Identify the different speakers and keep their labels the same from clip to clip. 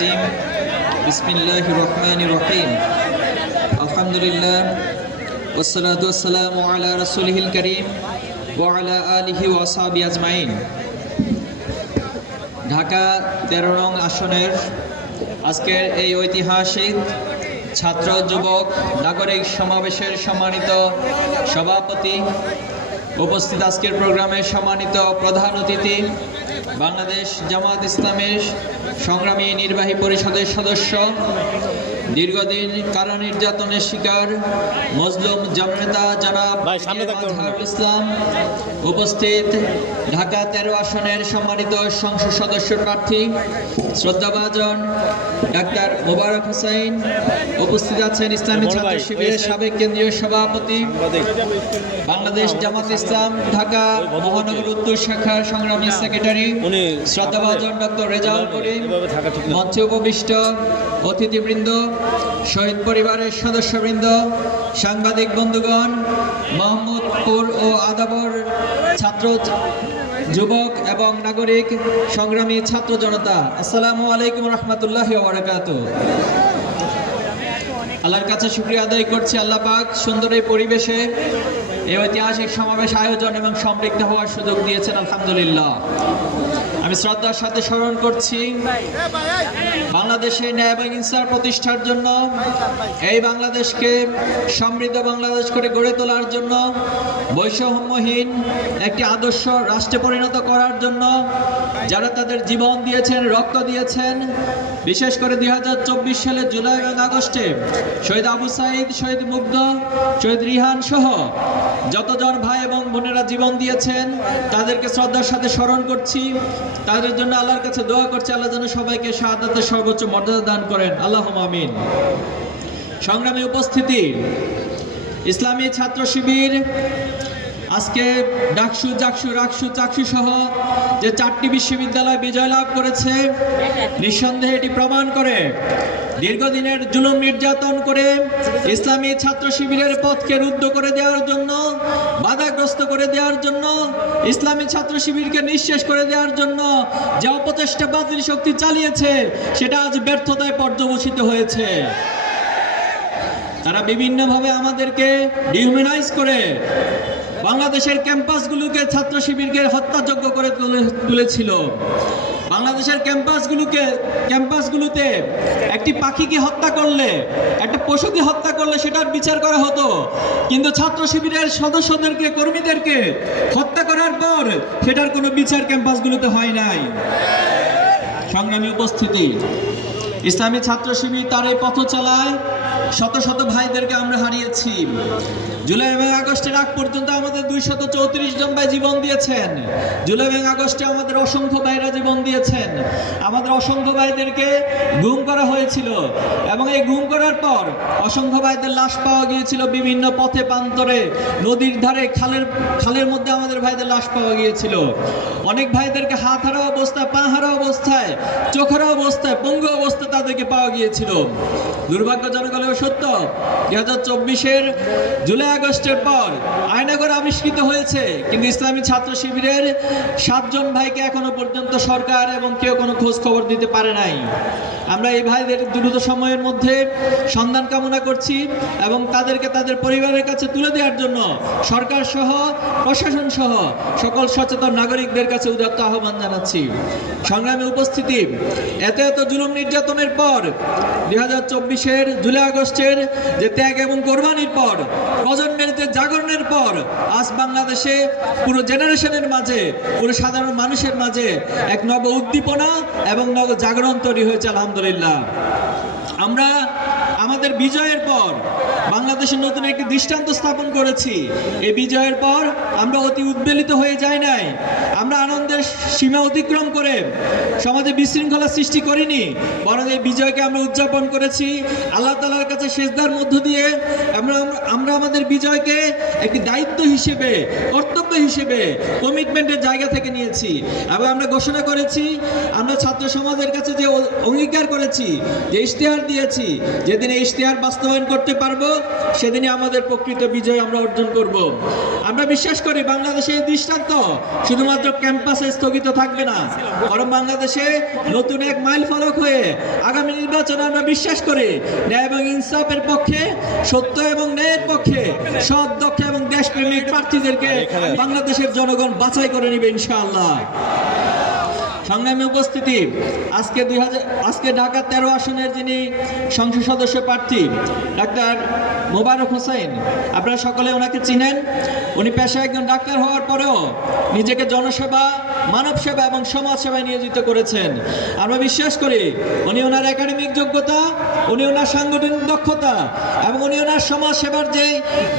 Speaker 1: الرجيم بسم الله الرحمن الرحيم الحمد لله والصلاة والسلام على رسوله الكريم وعلى آله وأصحابه أجمعين ঢাকা তেরো নং আসনের আজকের এই ঐতিহাসিক ছাত্র যুবক নাগরিক সমাবেশের সম্মানিত সভাপতি উপস্থিত আজকের প্রোগ্রামের সম্মানিত প্রধান অতিথি বাংলাদেশ জামাত ইসলামের সংগ্রামী নির্বাহী পরিষদের সদস্য। দীর্ঘদিন কারা নির্যাতনের শিকার? মজলুম জননেতা জনাব ইসলাম উপস্থিত ঢাকা তেরো আসনের সম্মানিত সংসদ সদস্য প্রার্থী শ্রদ্ধাভাজন ডাক্তার মোবারক হোসেন উপস্থিত আছেন ইসলামী ছাত্র শিবিরের সাবেক কেন্দ্রীয় সভাপতি বাংলাদেশ জামাত ইসলাম ঢাকা মহানগর উত্তর শাখার সংগ্রামী সেক্রেটারি শ্রদ্ধাভাজন ডক্টর রেজাউল করিম মঞ্চে উপবিষ্ট অতিথিবৃন্দ শহীদ পরিবারের সদস্যবৃন্দ, সাংবাদিক বন্ধুগণ, মোহাম্মদপুর ও আদাবর ছাত্র যুবক এবং নাগরিক, সংগ্রামী ছাত্র জনতা, আসসালামু আলাইকুম রহমতুল্লাহ বারাকাত। আল্লাহর কাছে শুক্রিয়া আদায় করছি আল্লাহ পাক, সুন্দর এই পরিবেশে এই ঐতিহাসিক সমাবেশ আয়োজন এবং সমৃদ্ধ হওয়ার সুযোগ দিয়েছেন, আলহামদুলিল্লাহ। আমি শ্রদ্ধার সাথে স্মরণ করছি। বাংলাদেশে ন্যায় এবং ইনসার প্রতিষ্ঠার জন্য, এই বাংলাদেশকে সমৃদ্ধ বাংলাদেশ করে গড়ে তোলার জন্য, বৈষম্যহীন একটি আদর্শ রাষ্ট্রে পরিণত করার জন্য যারা তাদের জীবন দিয়েছেন, রক্ত দিয়েছেন, বিশেষ করে দু হাজার চব্বিশ সালে জুলাই এবং আগস্টে, শহীদ আবু সাইদ, শহীদ মুগ্ধ, শহীদ রিহান সহ যতজন ভাই এবং বোনেরা জীবন দিয়েছেন, তাদেরকে শ্রদ্ধার সাথে স্মরণ করছি। তাদের জন্য আল্লাহর কাছে দোয়া করছে, আল্লাহ যেন সবাইকে শাহাদাতের সর্বোচ্চ মর্যাদা দান করেন। আল্লাহ আমিন। সংগ্রামী উপস্থিতি, ইসলামী ছাত্র শিবির আজকে ডাকসু, জাকসু, রাকসু, চাকসু সহ যে চারটি বিশ্ববিদ্যালয় বিজয় লাভ করেছে, নিঃসন্দেহে এটি প্রমাণ করে দীর্ঘদিনের জুলুম নির্যাতন করে ইসলামী ছাত্র শিবিরের পথকে রুদ্ধ করে দেওয়ার জন্য, বাধাগ্রস্ত করে দেওয়ার জন্য, ইসলামী ছাত্র শিবিরকে নিঃশেষ করে দেওয়ার জন্য যে অপচেষ্টা বাতিল শক্তি চালিয়েছে, সেটা আজ ব্যর্থতায় পর্যবসিত হয়েছে। তারা বিভিন্নভাবে আমাদেরকে ডিহিউম্যানাইজ করে বাংলাদেশের ক্যাম্পাসগুলোকে ছাত্র শিবিরকে হত্যাযোগ্য করে তুলে- তুলেছিল। বাংলাদেশের ক্যাম্পাসগুলোকে, ক্যাম্পাসগুলোতে একটি পাখিকে হত্যা করলে, একটা পশুকে হত্যা করলে সেটার বিচার করা হতো। কিন্তু ছাত্র শিবিরের সদস্যদেরকে, কর্মীদেরকে হত্যা করার পর সেটার কোনো বিচার ক্যাম্পাসগুলোতে হয় নাই। সংগ্রামী উপস্থিতি। ইসলামী ছাত্র শিবির তার এই পথ চালায় শত শত ভাইদেরকে আমরা হারিয়েছি। জুলাই এবং আগস্টের আগ পর্যন্ত আমাদের দুই শত চৌত্রিশ জন ভাই জীবন দিয়েছেন। জুলাই এবং আগস্টে আমাদের অসংখ্য ভাইরা জীবন দিয়েছেন। আমাদের অসংখ্য ভাইদেরকে গুম করা হয়েছিল এবং এই গুম করার পর অসংখ্য ভাইদের লাশ পাওয়া গিয়েছিল বিভিন্ন পথে, প্রান্তরে, নদীর ধারে, খালের খালের মধ্যে আমাদের ভাইদের লাশ পাওয়া গিয়েছিল। অনেক ভাইদেরকে হাত হারা অবস্থায় পা হারা অবস্থায় চোখ হারা অবস্থায়, পঙ্গু অবস্থায় তাদেরকে পাওয়া গিয়েছিল। দুর্ভাগ্যজনক হলেও সত্য দুই হাজার চব্বিশের জুলাই আগস্টের পর আয়নাগর আবিষ্কৃত হয়েছে, কিন্তু ইসলামী ছাত্র শিবিরের সাতজন ভাইকে এখনও পর্যন্ত সরকার এবং কেউ কোনো খোঁজ খবর দিতে পারে নাই। আমরা এই ভাইদের দ্রুত সময়ের মধ্যে সন্ধান কামনা করছি এবং তাদেরকে তাদের পরিবারের কাছে তুলে দেওয়ার জন্য সরকার সহ, প্রশাসন সহ সকল সচেতন নাগরিকদের কাছে উদাত্ত আহ্বান জানাচ্ছি। সংগ্রামে উপস্থিতি, এত এত জুলুম নির্যাতনের পর দুই হাজার চব্বিশের জুলাই আগস্টের যে ত্যাগ এবং কোরবানির পর, প্রজন্মের যে জাগরণের পর, আজ বাংলাদেশে পুরো জেনারেশনের মাঝে, পুরো সাধারণ মানুষের মাঝে এক নব উদ্দীপনা এবং নব জাগরণ তৈরি হয়েছে, আলহামদুলিল্লাহ। আমরা আমাদের বিজয়ের পর বাংলাদেশের নতুন একটি দৃষ্টান্ত স্থাপন করেছি। এই বিজয়ের পর আমরা অতি উদ্বেলিত হয়ে যাই নাই। আমরা আনন্দের সীমা অতিক্রম করে সমাজে বিশৃঙ্খলা সৃষ্টি করিনি, বরং এই বিজয়কে আমরা উদযাপন করেছি। আল্লাহ তালার কাছে শেষদার মধ্য দিয়ে আমরা আমরা আমাদের বিজয়কে একটি দায়িত্ব হিসেবে, কর্তব্য হিসেবে কমিটমেন্টের জায়গা থেকে নিয়েছি। এবং আমরা ঘোষণা করেছি, আমরা ছাত্র সমাজের কাছে যে অঙ্গীকার করেছি, যে ইশতেহার দিয়েছি, যেদিন এই ইশতেহার বাস্তবায়ন করতে পারব, সেদিনই আমাদের প্রকৃত বিজয় আমরা অর্জন করব। আমরা বিশ্বাস করি বাংলাদেশে এই দৃষ্টান্ত শুধুমাত্র ক্যাম্পাসে স্থগিত থাকবে না। বরং বাংলাদেশে নতুন এক মাইল ফলক হয়ে আগামী নির্বাচনে আমরা বিশ্বাস করি। ন্যায় এবং ইনসাফের পক্ষে সত্য এবং ন্যায়ের পক্ষে সৎ দক্ষ এবং দেশপ্রেমিক প্রার্থীদেরকে বাংলাদেশের জনগণ বাছাই করে নিবে ইনশাআল্লাহ। সংগ্রামী উপস্থিতি, আজকে দুই হাজার, আজকে ঢাকা তেরো আসনের যিনি সংসদ সদস্য প্রার্থী, ডাক্তার মোবারক হোসেন, আপনারা সকলে ওনাকে চিনেন। উনি পেশায় একজন ডাক্তার হওয়ার পরেও নিজেকে জনসেবা মানব সেবা এবং সমাজ সেবায় নিয়োজিত করেছেন। আমরা বিশ্বাস করি, উনি ওনার একাডেমিক যোগ্যতা, উনি ওনার সাংগঠনিক দক্ষতা এবং উনি ওনার সমাজ সেবার যে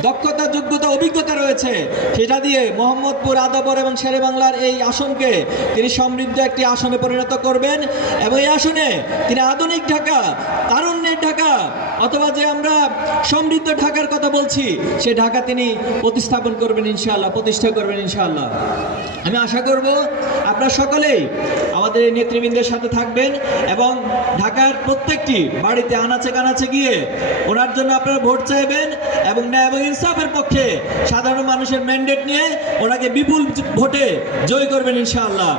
Speaker 1: দক্ষতা, যোগ্যতা, অভিজ্ঞতা রয়েছে, সেটা দিয়ে মোহাম্মদপুর, আদাবর এবং শেরে বাংলার এই আসনকে তিনি সমৃদ্ধ একটি আসনে পরিণত করবেন এবং এই আসনে তিনি আধুনিক ঢাকা, তারুণ্যের ঢাকা অথবা যে আমরা সমৃদ্ধ ঢাকার কথা বলছি, সে ঢাকা তিনি প্রতিস্থাপন করবেন ইনশাআল্লাহ, প্রতিষ্ঠা করবেন ইনশাআল্লাহ। আমি আশা করব আপনারা সকলেই আমাদের নেতৃবৃন্দের সাথে থাকবেন এবং ঢাকার প্রত্যেকটি বাড়িতে আনাচে কানাচে গিয়ে ওনার জন্য আপনারা ভোট চাইবেন এবং ন্যায় এবং ইনসাফের পক্ষে সাধারণ মানুষের ম্যান্ডেট নিয়ে ওনাকে বিপুল ভোটে জয় করবেন ইনশাআল্লাহ।